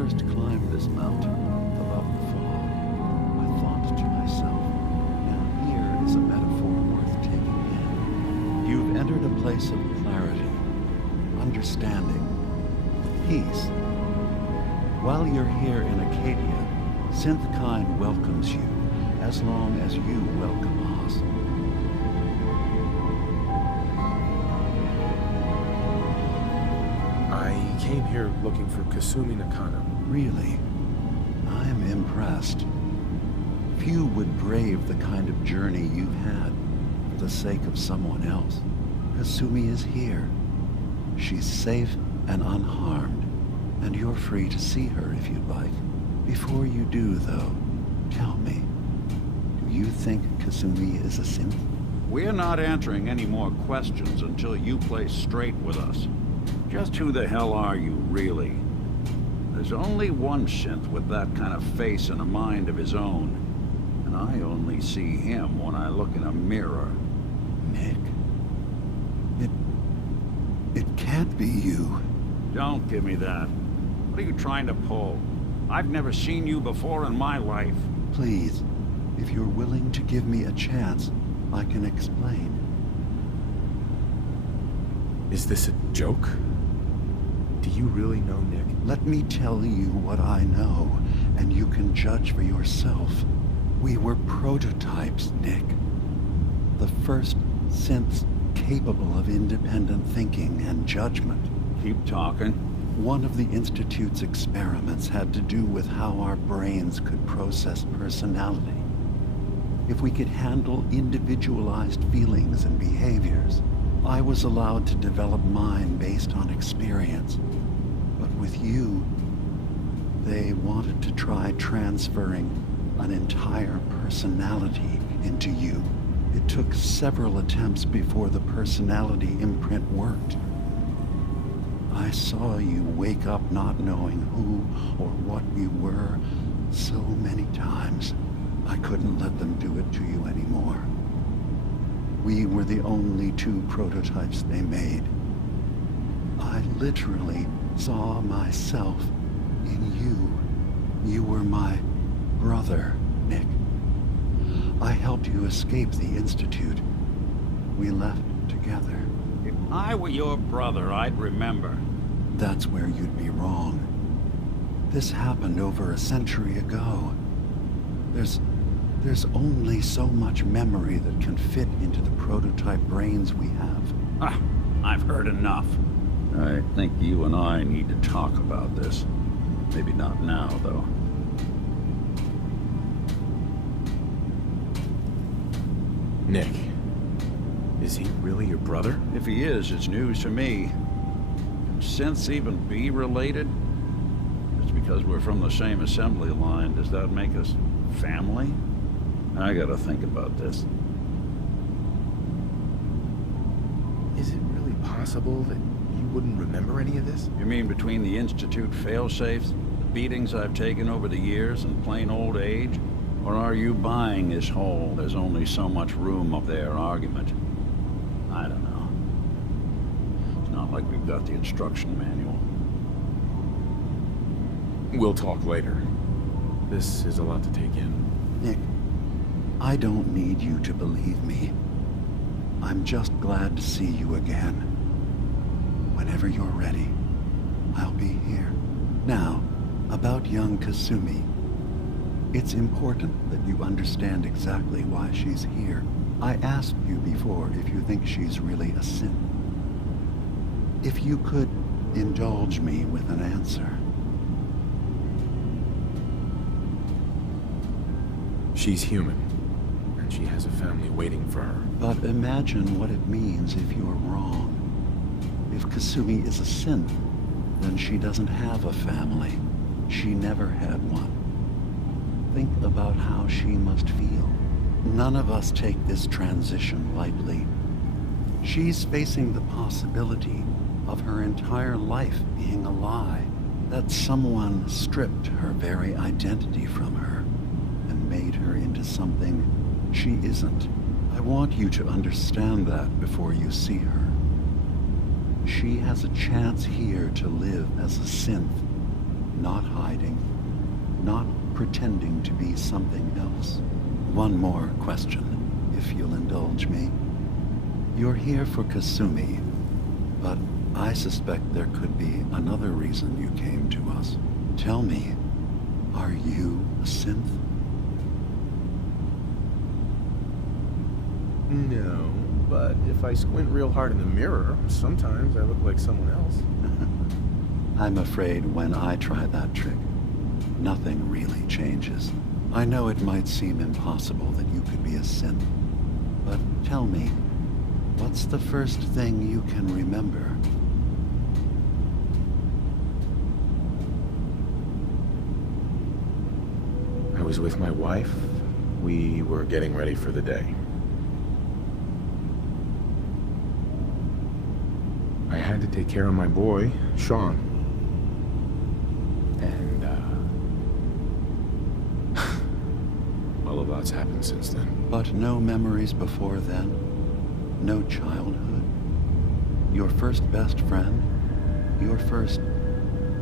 first climbed this mountain above the fog, I thought to myself, now here is a metaphor worth taking in. You've entered a place of clarity, understanding, peace. While you're here in Arcadia, Synthkind welcomes you as long as you welcome us. I came here looking for Kasumi Nakano. Really, I'm impressed. Few would brave the kind of journey you've had for the sake of someone else. Kasumi is here. She's safe and unharmed, and you're free to see her if you'd like. Before you do, though, tell me, do you think Kasumi is a synth? We're not answering any more questions until you play straight with us. Just who the hell are you, really? There's only one synth with that kind of face and a mind of his own. And I only see him when I look in a mirror. Nick? It can't be you. Don't give me that. What are you trying to pull? I've never seen you before in my life. Please, if you're willing to give me a chance, I can explain. Is this a joke? Do you really know Nick? Let me tell you what I know, and you can judge for yourself. We were prototypes, Nick. The first synths capable of independent thinking and judgment. Keep talking. One of the Institute's experiments had to do with how our brains could process personality. If we could handle individualized feelings and behaviors, I was allowed to develop mine based on experience. But with you, they wanted to try transferring an entire personality into you. It took several attempts before the personality imprint worked. I saw you wake up not knowing who or what you were so many times. I couldn't let them do it to you anymore. We were the only two prototypes they made. I literally saw myself in you. You were my brother, Nick. I helped you escape the Institute. We left together. If I were your brother, I'd remember. That's where you'd be wrong. This happened over a century ago. There's only so much memory that can fit into the prototype brains we have. Ah, I've heard enough. I think you and I need to talk about this. Maybe not now, though. Nick, is he really your brother? If he is, it's news to me. Can synths even be related? Just because we're from the same assembly line, does that make us family? I gotta think about this. Is it really possible that you wouldn't remember any of this? You mean between the Institute failsafes, the beatings I've taken over the years, and plain old age? Or are you buying this whole "there's only so much room up there" argument? I don't know. It's not like we've got the instruction manual. We'll talk later. This is a lot to take in. Nick, I don't need you to believe me. I'm just glad to see you again. Whenever you're ready, I'll be here. Now, about young Kasumi. It's important that you understand exactly why she's here. I asked you before if you think she's really a synth. If you could indulge me with an answer. She's human, and she has a family waiting for her. But imagine what it means if you're wrong. If Kasumi is a synth, then she doesn't have a family. She never had one. Think about how she must feel. None of us take this transition lightly. She's facing the possibility of her entire life being a lie, that someone stripped her very identity from her and made her into something she isn't. I want you to understand that before you see her. She has a chance here to live as a synth, not hiding, not pretending to be something else. One more question, if you'll indulge me. You're here for Kasumi, but I suspect there could be another reason you came to us. Tell me, are you a synth? No, but if I squint real hard in the mirror, sometimes I look like someone else. I'm afraid when I try that trick, nothing really changes. I know it might seem impossible that you could be a synth, but tell me, what's the first thing you can remember? I was with my wife. We were getting ready for the day. I had to take care of my boy, Sean. And, well, a lot's happened since then. But no memories before then? No childhood? Your first best friend? Your first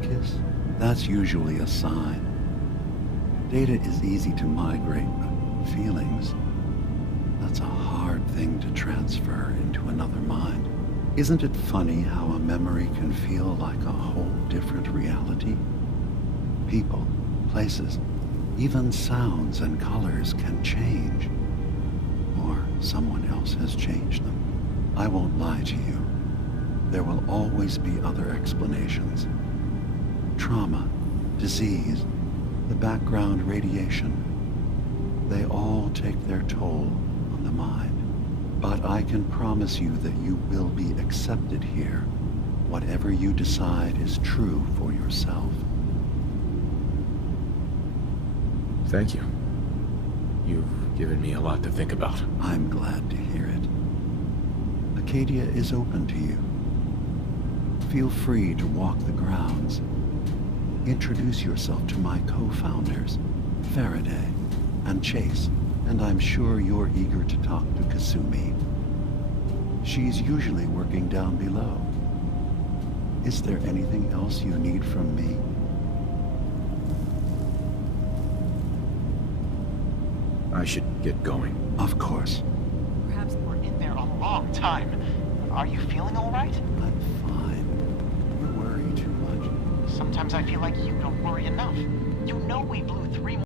kiss? That's usually a sign. Data is easy to migrate, but feelings, that's a hard thing to transfer into another mind. Isn't it funny how a memory can feel like a whole different reality? People, places, even sounds and colors can change. Or someone else has changed them. I won't lie to you. There will always be other explanations. Trauma, disease, the background radiation. They all take their toll on the mind. But I can promise you that you will be accepted here, whatever you decide is true for yourself. Thank you. You've given me a lot to think about. I'm glad to hear it. Arcadia is open to you. Feel free to walk the grounds. Introduce yourself to my co-founders, Faraday and Chase, and I'm sure you're eager to talk to Kasumi. She's usually working down below. Is there anything else you need from me? I should get going. Of course. Perhaps we're in there a long time. Are you feeling all right? I'm fine. You worry too much. Sometimes I feel like you don't worry enough. You know we blew 3